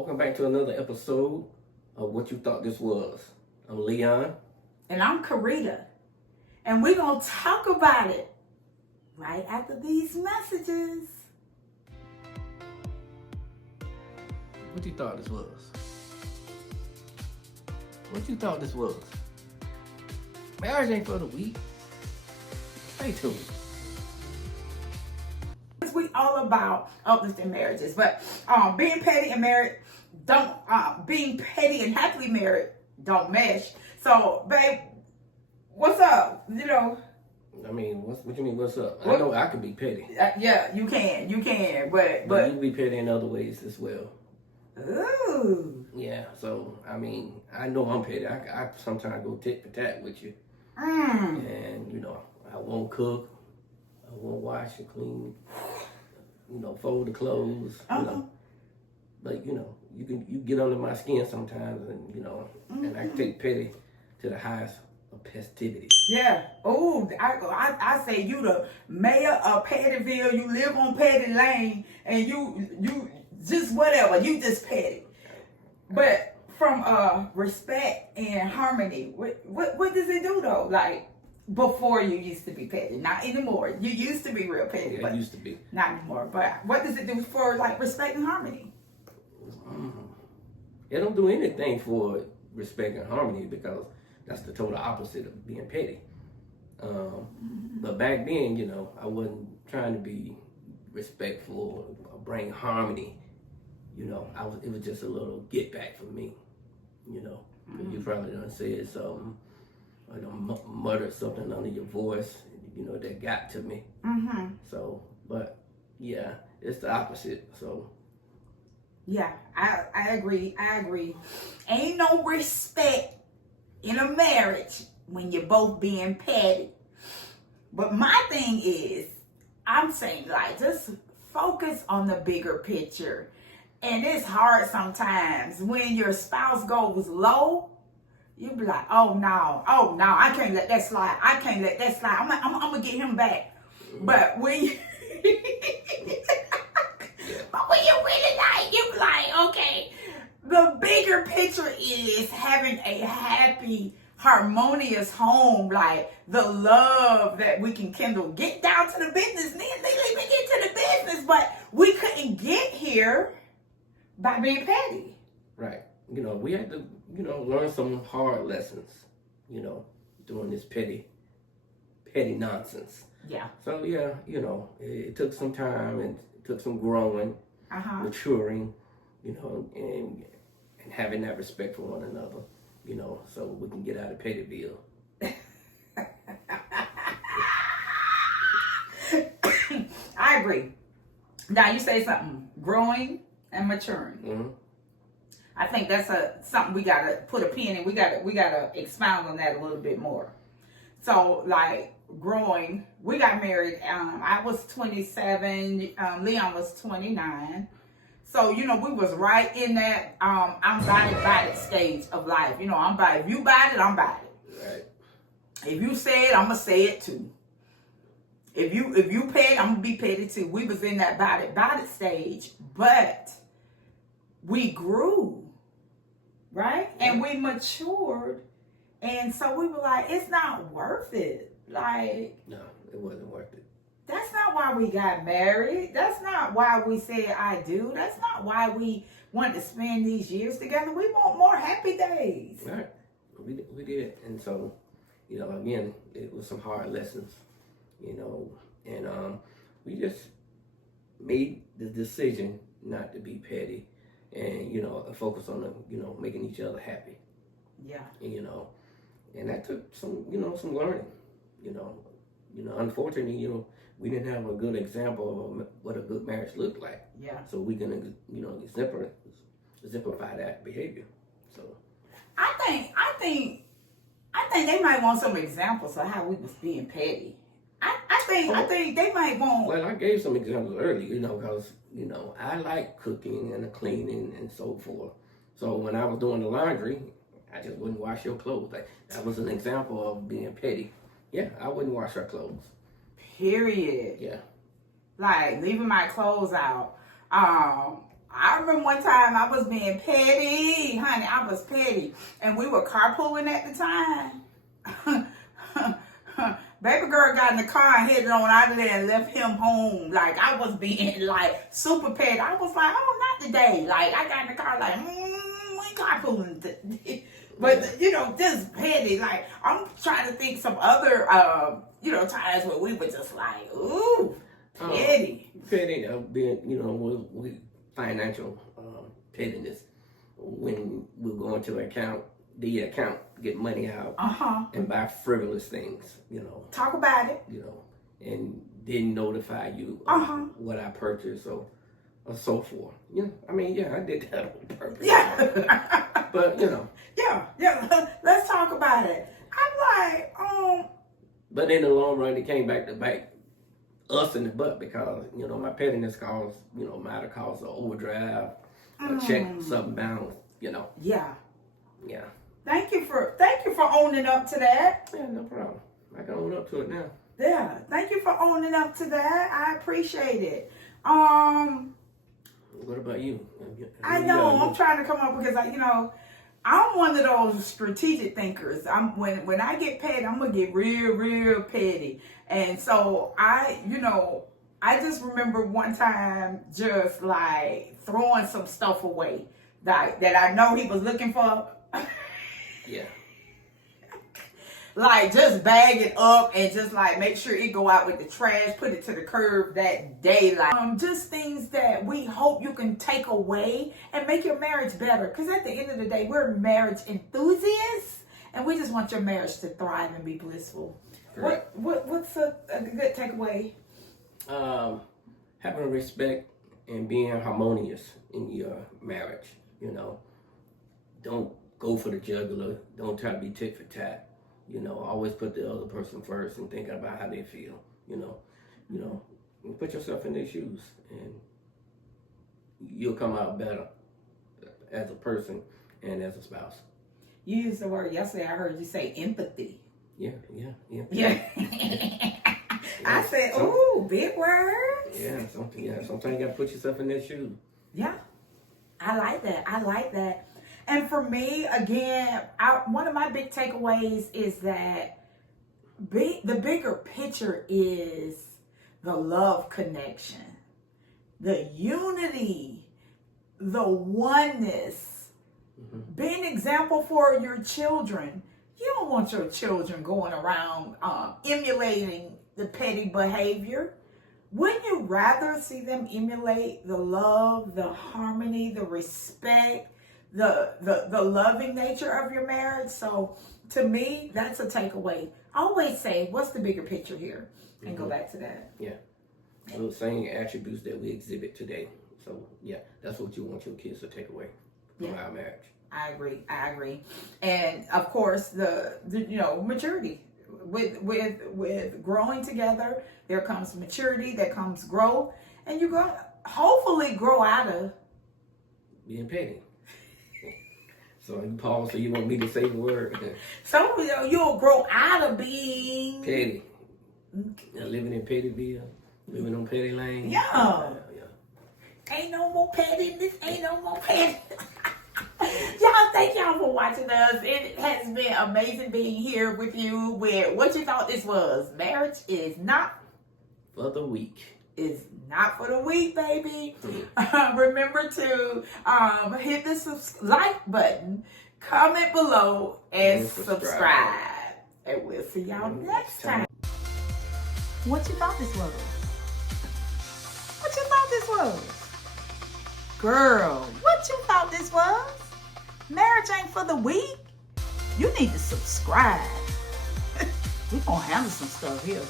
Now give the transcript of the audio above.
Welcome back to another episode of What You Thought This Was. I'm Leon. And I'm Carita. And we're going to talk about it right after these messages. What you thought this was? What you thought this was? Marriage ain't for the weak. Stay tuned. We all about uplifting marriages, but being petty and married don't. Being petty and happily married don't mesh. So, babe, what's up? I mean, what you mean? What's up? I know I can be petty. Yeah, you can, but you can be petty in other ways as well. Ooh. Yeah. So I mean, I know I'm petty. I sometimes go tit for tat with you, and I won't cook. I won't wash and clean, fold the clothes, But you get under my skin sometimes, and and I take petty to the highest of festivity. Yeah. Oh, I say you the mayor of Pettyville. You live on Petty Lane, and you just whatever. You just petty. But from respect and harmony, what does it do though? Like. Before you used to be petty, not anymore. You used to be real petty, Yeah, but used to be. Not anymore. But what does it do for like respect and harmony? It don't do anything for respect and harmony because that's the total opposite of being petty. But back then, I wasn't trying to be respectful or bring harmony. It was just a little get back for me. You probably done said something. Or muttered something under your voice, that got to me. So, but yeah, it's the opposite. So, yeah, I agree. Ain't no respect in a marriage when you're both being petty. But my thing is, I'm saying like just focus on the bigger picture. And it's hard sometimes when your spouse goes low. You be like, oh no, I can't let that slide. I'm gonna get him back. But when you, but when you really you be like, okay, the bigger picture is having a happy, harmonious home, like the love that we can kindle. Get down to the business, then we get to the business, but we couldn't get here by being petty. Right. We had to, learn some hard lessons, doing this petty nonsense. Yeah. So, yeah, it took some time and it took some growing, maturing, and having that respect for one another, so we can get out of Pettyville. I agree. Now, you say something, growing and maturing. Mm-hmm. I think that's something we gotta put a pin in. We gotta expound on that a little bit more. So like growing, we got married. I was 27. Leon was 29. So we was right in that I'm by it stage of life. I'm by it. If you buy it, I'm by it. Right. If you say it, I'm gonna say it too. If you pay it, I'm gonna be petty too. We was in that by it stage, but we grew. Right? And we matured. And so we were like, it's not worth it. Like, no, it wasn't worth it. That's not why we got married. That's not why we said I do. That's not why we wanted to spend these years together. We want more happy days. Right. We did. And so, again, it was some hard lessons, and we just made the decision not to be petty. And focus on making each other happy. Yeah. And that took some some learning. Unfortunately, we didn't have a good example of what a good marriage looked like. Yeah. So we're gonna exemplify that behavior. So I think they might want some examples of how we was being petty. I think they might want. Well, I gave some examples earlier, because I like cooking and cleaning and so forth. So when I was doing the laundry, I just wouldn't wash your clothes. Like that was an example of being petty. Yeah, I wouldn't wash her clothes. Period. Yeah. Like leaving my clothes out. I remember one time I was being petty, honey. I was petty, and we were carpooling at the time. Baby girl got in the car and headed on out of there and left him home. Like, I was being, like, super petty. I was like, oh, not today. Like, I got in the car like, we carpooling. But, you know, just petty. Like, I'm trying to think some other, you know, times where we were just like, ooh, petty. Petty, being, you know, with financial pettiness. When we go into the account, get money out, and buy frivolous things, you know. Talk about it. You know, and didn't notify you what I purchased or so forth. You know, I mean, yeah, I did that on purpose. Yeah. But, you know. Yeah. Let's talk about it. I'm like, But in the long run, it came back to bite us in the butt because, you know, my pettiness might have caused an overdrive, a check, something bound, you know. Yeah. Yeah. Thank you for owning up to that. Yeah, no problem. I can own up to it now. Yeah, thank you for owning up to that. I appreciate it. What about you? I know I'm trying to come up because I'm one of those strategic thinkers. When I get petty, I'm gonna get real petty. And so I just remember one time just like throwing some stuff away that I know he was looking for. Yeah. Like just bag it up and just like make sure it go out with the trash, put it to the curb that day. Like just things that we hope you can take away and make your marriage better. Because at the end of the day, we're marriage enthusiasts and we just want your marriage to thrive and be blissful. Correct. What's a good takeaway? Having respect and being harmonious in your marriage. You know, don't go for the jugular. Don't try to be tit for tat. You know, always put the other person first and thinking about how they feel. You know, and put yourself in their shoes, and you'll come out better as a person and as a spouse. You used the word yesterday. I heard you say empathy. Yeah. I said, ooh, big words. Yeah, sometimes you gotta put yourself in their shoes. Yeah, I like that. And for me, again, one of my big takeaways is that the bigger picture is the love connection, the unity, the oneness. Be an example for your children. You don't want your children going around emulating the petty behavior. Wouldn't you rather see them emulate the love, the harmony, the respect, the loving nature of your marriage? So to me, that's a takeaway. I always say, what's the bigger picture here? And go back to that. Yeah. Those same attributes that we exhibit today. So yeah, that's what you want your kids to take away from our marriage. I agree. And of course the maturity. With growing together, there comes maturity, there comes growth, and you're gonna hopefully grow out of being petty. So you pause, so you want me to say the word. So you'll grow out of being petty. Living in Pettyville, living on Petty Lane. Yeah. Ain't no more pettiness, ain't no more petty. Y'all, thank y'all for watching us. It has been amazing being here with you with what you thought this was. Marriage is not for the weak. It's not for the weak, baby. Remember to hit the like button, comment below, and subscribe. And we'll see y'all next time. What you thought this was? What you thought this was? Girl, what you thought this was? Marriage ain't for the weak. You need to subscribe. We're gonna handle some stuff here.